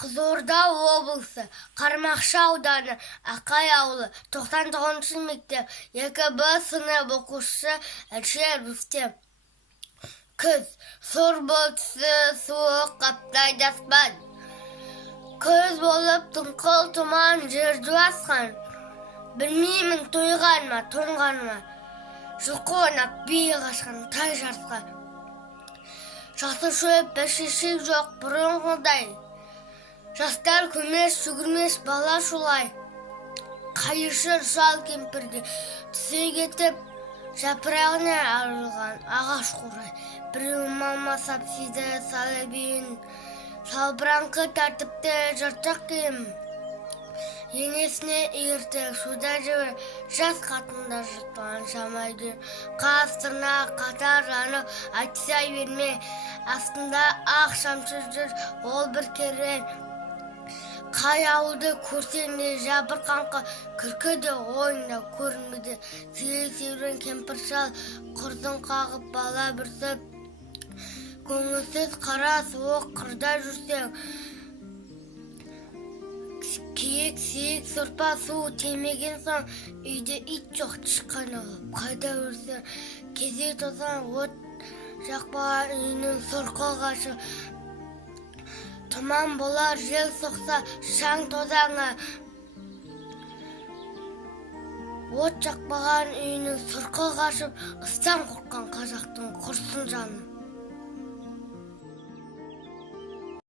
Қызылорда облысы, Қармақшы ауданы, Ақай ауылы, 99-шы мектеп, 2Б сынып оқушысы Әлше Рүстем. Күз, сұр бұлтсы, суық қаптайды аспан. Күз болып тұңқыл тұман жерді басқан. Білмеймін тойған ма, тоңған ма. Жылқы ойнап бие қашқан тай жарысқа. Жасы шөп, бәшешек жоқ бұрынғыдай. Жастар көмеш, жүгірмеш бала шулай. Қайыршы шал кемпірге түсе кетіп, жапырағына арылған ағаш қурай. Біреу мама сапсиді салабейін, салбыраңқы тәртіпті жыртық киім. Енесіне үйіртіп суда жүрі, жас қатында жұртпаған шамайды. Қастырна қатар жанып, айтса берме, астында ақ шамшы жүр, ол бір керен. Қай ауылды көрсенде жабырқаңқы, күркі де ойында көрінбеді. Сүйрен кемпір шал құрдың қағып бала бүрсіп, көңілсіз қара суық қырда жүрсең, киік сұрпа су темеген соң, үйде ит жоқ тышқан алып, қайда өрсең, кезек тозған от жақпаған үйінің сұрқы қашып, тұман болар жел соқса шаң тозаңа. От жақпаған үйінің сұрқы қашып, ыстан қорққан қазақтың құрсын жаны.